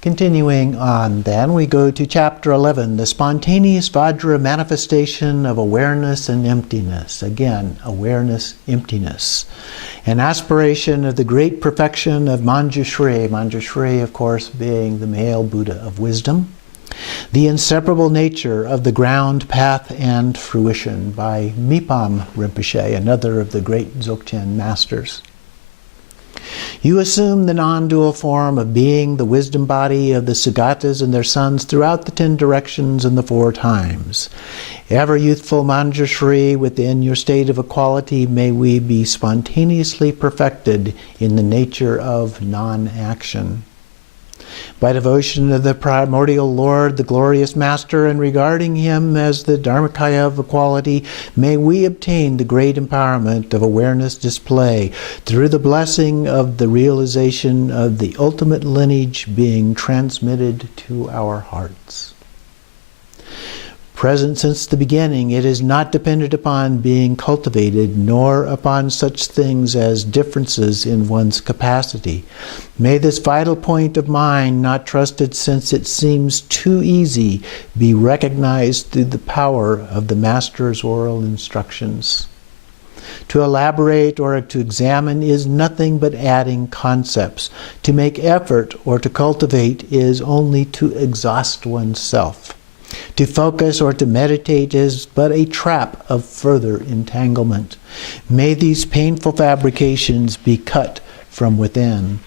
Continuing on then, we go to Chapter 11, the spontaneous Vadra manifestation of awareness and emptiness. Again, awareness, emptiness. An aspiration of the great perfection of Manjushri. Manjushri, of course, being the male Buddha of wisdom. The inseparable nature of the ground, path, and fruition by Mipam Rinpoche, another of the great Dzogchen masters. You assume the non-dual form of being the wisdom body of the Sagatas and their sons throughout the 10 directions and the 4 times. Ever youthful Manjushri, within your state of equality, may we be spontaneously perfected in the nature of non-action. By devotion to the primordial Lord, the glorious Master, and regarding Him as the Dharmakaya of equality, may we obtain the great empowerment of awareness display through the blessing of the realization of the ultimate lineage being transmitted to our hearts. Present since the beginning, it is not dependent upon being cultivated, nor upon such things as differences in one's capacity. May this vital point of mine, not trusted since it seems too easy, be recognized through the power of the Master's oral instructions. To elaborate or to examine is nothing but adding concepts. To make effort or to cultivate is only to exhaust oneself. To focus or to meditate is but a trap of further entanglement. May these painful fabrications be cut from within.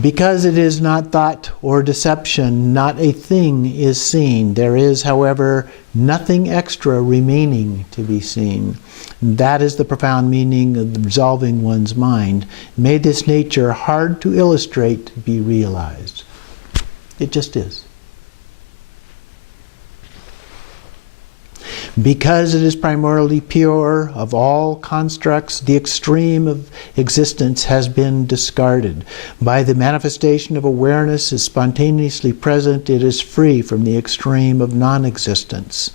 Because it is not thought or deception, not a thing is seen. There is, however, nothing extra remaining to be seen. That is the profound meaning of resolving one's mind. May this nature, hard to illustrate, be realized. It just is. Because it is primarily pure of all constructs, the extreme of existence has been discarded. By the manifestation of awareness is spontaneously present, it is free from the extreme of non-existence.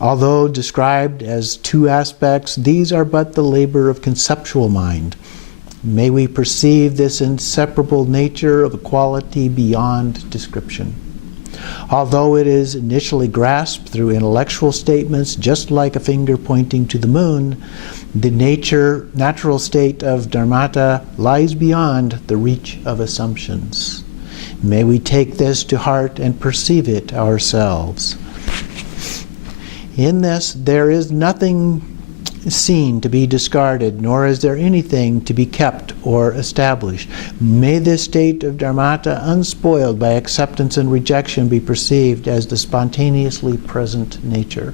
Although described as 2 aspects, these are but the labor of conceptual mind. May we perceive this inseparable nature of equality beyond description. Although it is initially grasped through intellectual statements, just like a finger pointing to the moon, the natural state of Dharmata lies beyond the reach of assumptions. May we take this to heart and perceive it ourselves. In this, there is nothing seen to be discarded, nor is there anything to be kept or established. May this state of Dharmata, unspoiled by acceptance and rejection, be perceived as the spontaneously present nature.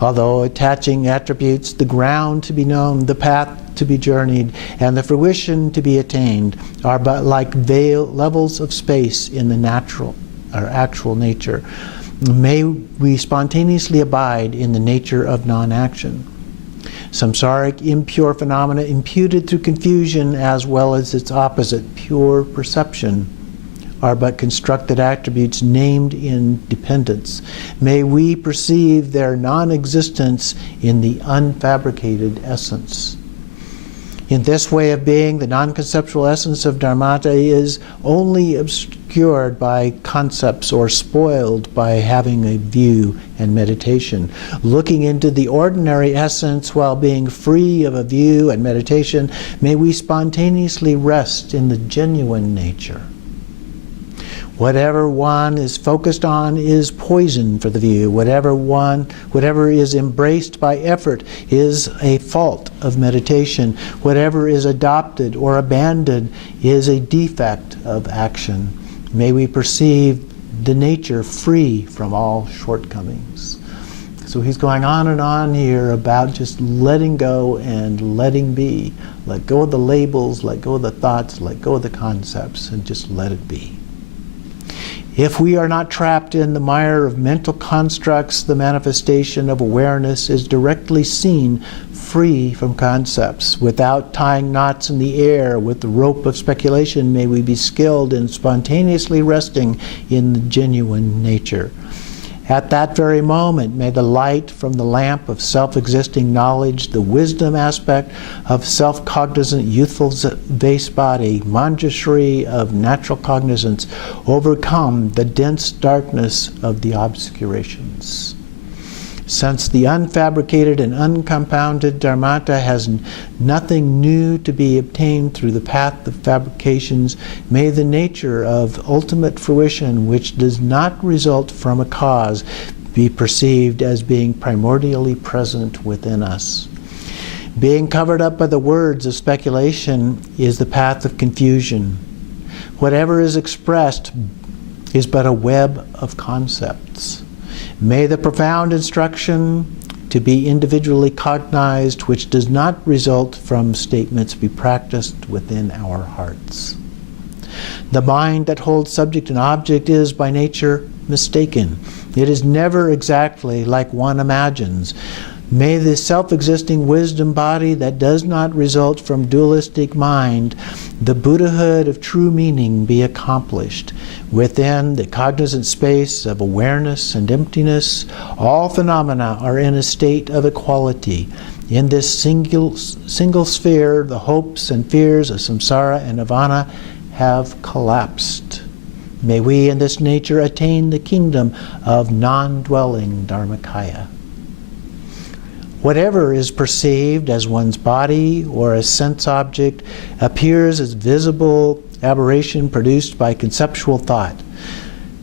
Although attaching attributes, the ground to be known, the path to be journeyed, and the fruition to be attained, are but like levels of space in the natural or actual nature. May we spontaneously abide in the nature of non-action. Samsaric, impure phenomena imputed through confusion, as well as its opposite, pure perception, are but constructed attributes named in dependence. May we perceive their non-existence in the unfabricated essence. In this way of being, the non-conceptual essence of Dharmata is only obscured by concepts or spoiled by having a view and meditation. Looking into the ordinary essence while being free of a view and meditation, may we spontaneously rest in the genuine nature. Whatever one is focused on is poison for the view. Whatever is embraced by effort is a fault of meditation. Whatever is adopted or abandoned is a defect of action. May we perceive the nature free from all shortcomings. So he's going on and on here about just letting go and letting be. Let go of the labels, let go of the thoughts, let go of the concepts, and just let it be. If we are not trapped in the mire of mental constructs, the manifestation of awareness is directly seen, free from concepts. Without tying knots in the air with the rope of speculation, may we be skilled in spontaneously resting in the genuine nature. At that very moment, may the light from the lamp of self-existing knowledge, the wisdom aspect of self-cognizant youthful base body, Manjushri of natural cognizance, overcome the dense darkness of the obscurations. Since the unfabricated and uncompounded Dharmata has nothing new to be obtained through the path of fabrications, may the nature of ultimate fruition, which does not result from a cause, be perceived as being primordially present within us. Being covered up by the words of speculation is the path of confusion. Whatever is expressed is but a web of concepts. May the profound instruction to be individually cognized, which does not result from statements, be practiced within our hearts. The mind that holds subject and object is by nature mistaken. It is never exactly like one imagines. May the self-existing wisdom body that does not result from dualistic mind, the Buddhahood of true meaning, be accomplished. Within the cognizant space of awareness and emptiness, all phenomena are in a state of equality. In this single sphere, the hopes and fears of samsara and nirvana have collapsed. May we in this nature attain the kingdom of non-dwelling Dharmakaya. Whatever is perceived as one's body or a sense object appears as visible aberration produced by conceptual thought.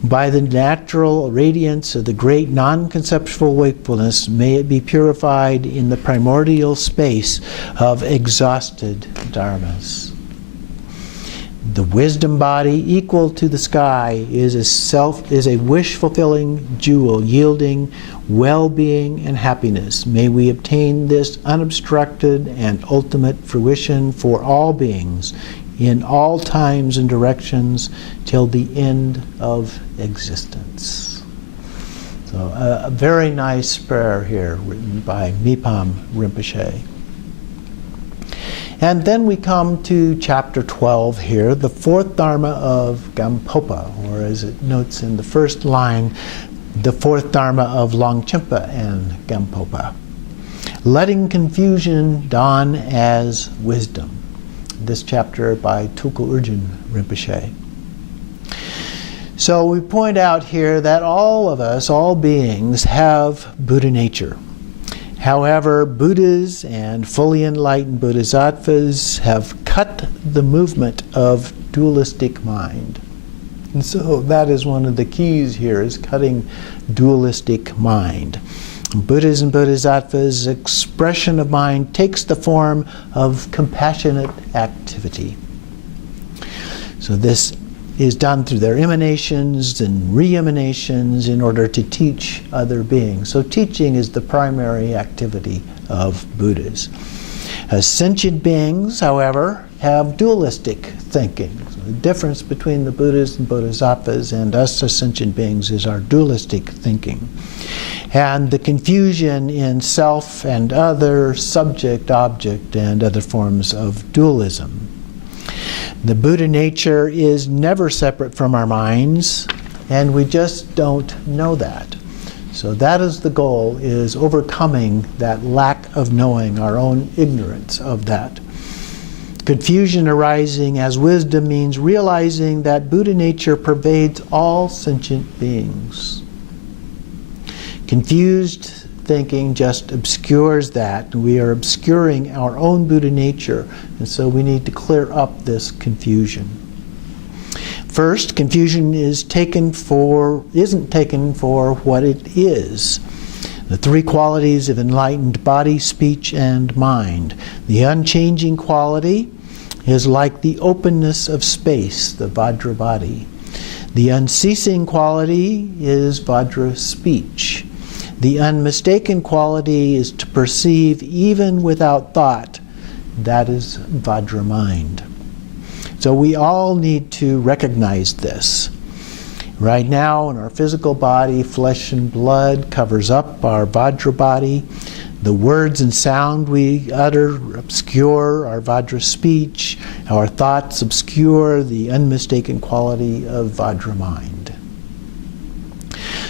By the natural radiance of the great non-conceptual wakefulness, may it be purified in the primordial space of exhausted dharmas. The wisdom body, equal to the sky, is a wish-fulfilling jewel, yielding well-being and happiness. May we obtain this unobstructed and ultimate fruition for all beings, in all times and directions, till the end of existence. So a very nice prayer here, written by Mipam Rinpoche. And then we come to chapter 12 here, the fourth Dharma of Gampopa, or as it notes in the first line, the fourth Dharma of Longchenpa and Gampopa. Letting confusion dawn as wisdom. This chapter by Tulku Urgyen Rinpoche. So we point out here that all of us, all beings, have Buddha nature. However, Buddhas and fully enlightened Bodhisattvas have cut the movement of dualistic mind. And so that is one of the keys here, is cutting dualistic mind. Buddhas and Bodhisattvas' expression of mind takes the form of compassionate activity. So this is done through their emanations and re-emanations in order to teach other beings. So teaching is the primary activity of Buddhas. Sentient beings, however, have dualistic thinking. So the difference between the Buddhas and Bodhisattvas and us as sentient beings is our dualistic thinking. And the confusion in self and other, subject, object, and other forms of dualism. The Buddha nature is never separate from our minds, and we just don't know that. So that is the goal, is overcoming that lack of knowing, our own ignorance of that. Confusion arising as wisdom means realizing that Buddha nature pervades all sentient beings. Confused thinking just obscures that. We are obscuring our own Buddha nature, and so we need to clear up this confusion. First, confusion isn't taken for what it is. The three qualities of enlightened body, speech, and mind. The unchanging quality is like the openness of space, the Vadra body. The unceasing quality is Vadra speech. The unmistaken quality is to perceive even without thought. That is Vadra mind. So we all need to recognize this. Right now in our physical body, flesh and blood covers up our Vadra body. The words and sound we utter obscure our Vadra speech. Our thoughts obscure the unmistaken quality of Vadra mind.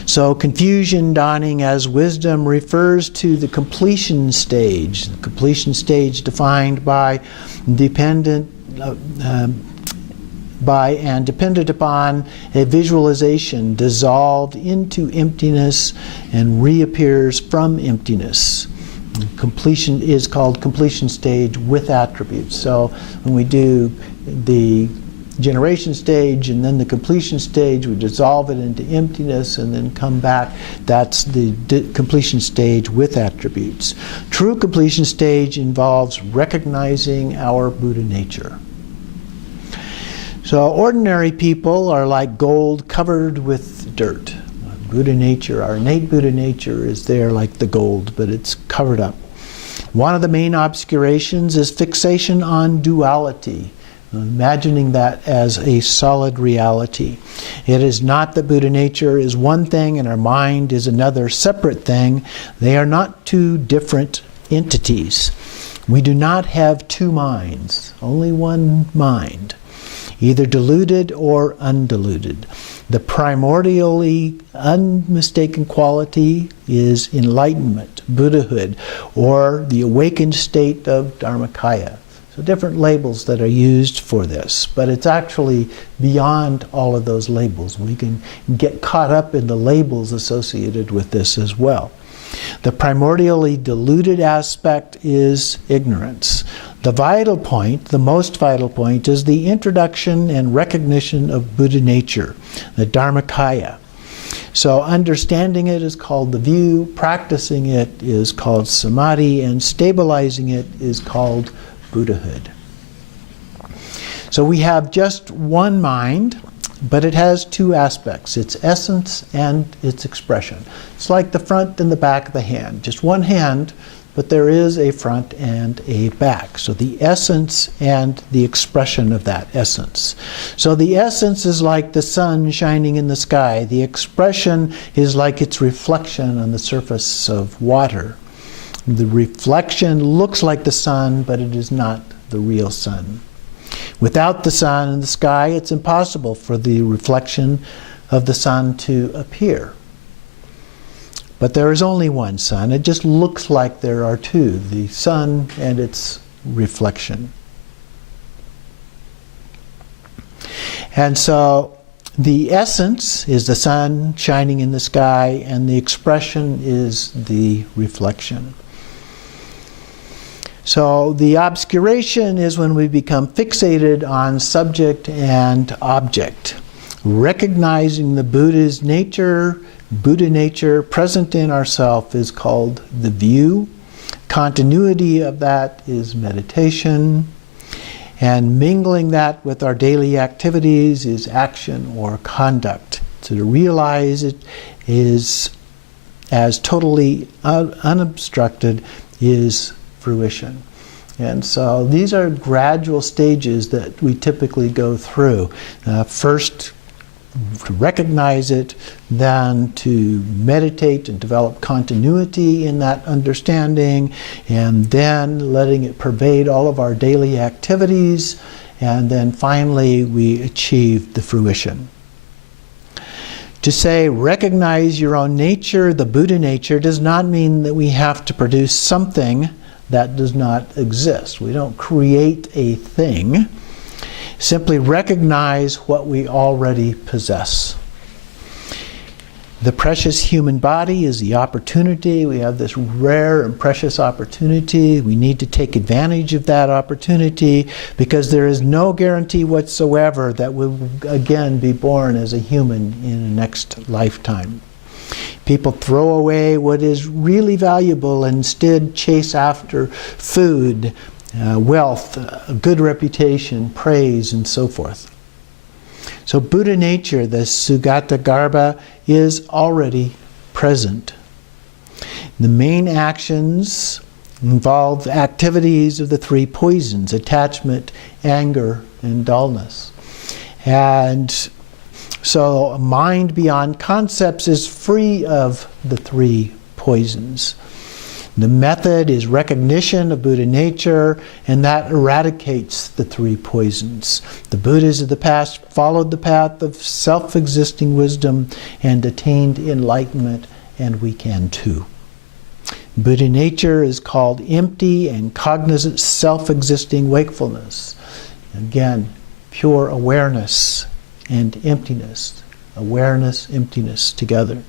So confusion dawning as wisdom refers to the completion stage. The completion stage defined by dependent upon a visualization dissolved into emptiness and reappears from emptiness. Completion is called completion stage with attributes. So when we do the generation stage and then the completion stage, we dissolve it into emptiness and then come back. That's the completion stage with attributes. True completion stage involves recognizing our Buddha nature. So ordinary people are like gold covered with dirt. Buddha nature, our innate Buddha nature is there like the gold, but it's covered up. One of the main obscurations is fixation on duality, imagining that as a solid reality. It is not that Buddha nature is one thing and our mind is another separate thing. They are not two different entities. We do not have two minds, only one mind, either diluted or undiluted. The primordially unmistaken quality is enlightenment, Buddhahood, or the awakened state of Dharmakaya. So different labels that are used for this, but it's actually beyond all of those labels. We can get caught up in the labels associated with this as well. The primordially diluted aspect is ignorance. The vital point, the most vital point, is the introduction and recognition of Buddha nature, the Dharmakaya. So understanding it is called the view, practicing it is called samadhi, and stabilizing it is called Buddhahood. So we have just one mind, but it has two aspects, its essence and its expression. It's like the front and the back of the hand. Just one hand, but there is a front and a back. So the essence and the expression of that essence. So the essence is like the sun shining in the sky. The expression is like its reflection on the surface of water. The reflection looks like the sun, but it is not the real sun. Without the sun in the sky, it's impossible for the reflection of the sun to appear. But there is only one sun. It just looks like there are two, the sun and its reflection. And so the essence is the sun shining in the sky, and the expression is the reflection. So the obscuration is when we become fixated on subject and object. Recognizing the Buddha's nature, Buddha nature present in ourself is called the view. Continuity of that is meditation. And mingling that with our daily activities is action or conduct. So to realize it is as totally unobstructed is fruition. And so these are gradual stages that we typically go through. First, to recognize it, then to meditate and develop continuity in that understanding, and then letting it pervade all of our daily activities, and then finally we achieve the fruition. To say recognize your own nature, the Buddha nature, does not mean that we have to produce something that does not exist. We don't create a thing. Simply recognize what we already possess. The precious human body is the opportunity. We have this rare and precious opportunity. We need to take advantage of that opportunity because there is no guarantee whatsoever that we'll again be born as a human in the next lifetime. People throw away what is really valuable and instead chase after food, wealth, a good reputation, praise, and so forth. So Buddha nature, the Sugata Garbha, is already present. The main actions involve activities of the three poisons: attachment, anger, and dullness. And so a mind beyond concepts is free of the three poisons. The method is recognition of Buddha nature, and that eradicates the three poisons. The Buddhas of the past followed the path of self-existing wisdom and attained enlightenment, and we can too. Buddha nature is called empty and cognizant self-existing wakefulness. Again, pure awareness and emptiness. Awareness, emptiness together.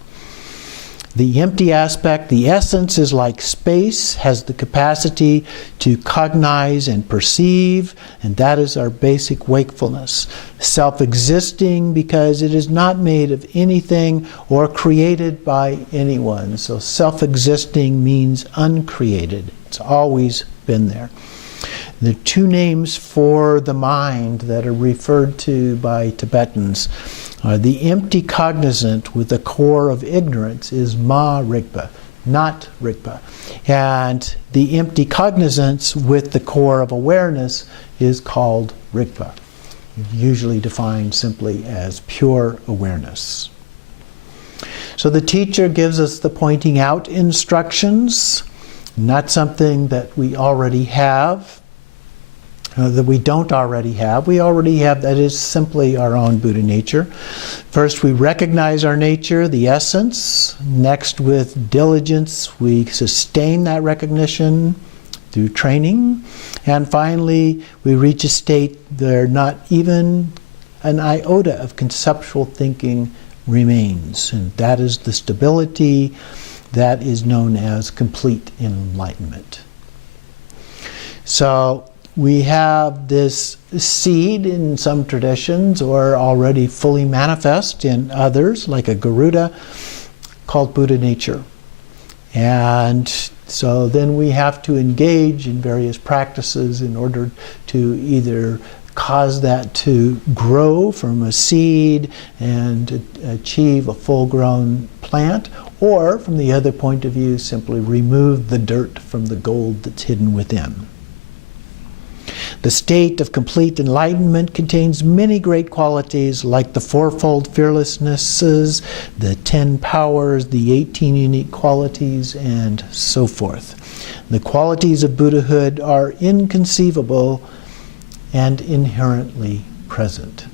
The empty aspect, the essence, is like space, has the capacity to cognize and perceive, and that is our basic wakefulness. Self-existing because it is not made of anything or created by anyone. So self-existing means uncreated. It's always been there. The two names for the mind that are referred to by Tibetans are the empty cognizant with the core of ignorance is Ma Rigpa, not Rigpa. And the empty cognizance with the core of awareness is called Rigpa, usually defined simply as pure awareness. So the teacher gives us the pointing out instructions, not something that we already have, that we don't already have. We already have, that is simply our own Buddha nature. First, we recognize our nature, the essence. Next, with diligence, we sustain that recognition through training. And finally, we reach a state where not even an iota of conceptual thinking remains. And that is the stability that is known as complete enlightenment. So, we have this seed in some traditions, or already fully manifest in others, like a Garuda, called Buddha nature. And so then we have to engage in various practices in order to either cause that to grow from a seed and achieve a full-grown plant, or from the other point of view, simply remove the dirt from the gold that's hidden within. The state of complete enlightenment contains many great qualities like the fourfold fearlessnesses, the 10 powers, the 18 unique qualities, and so forth. The qualities of Buddhahood are inconceivable and inherently present.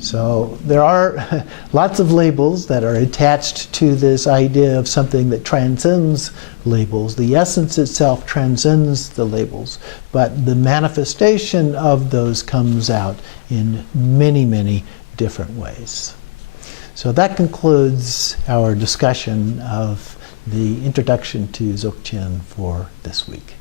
So there are lots of labels that are attached to this idea of something that transcends labels. The essence itself transcends the labels, but the manifestation of those comes out in many, many different ways. So that concludes our discussion of the introduction to Dzogchen for this week.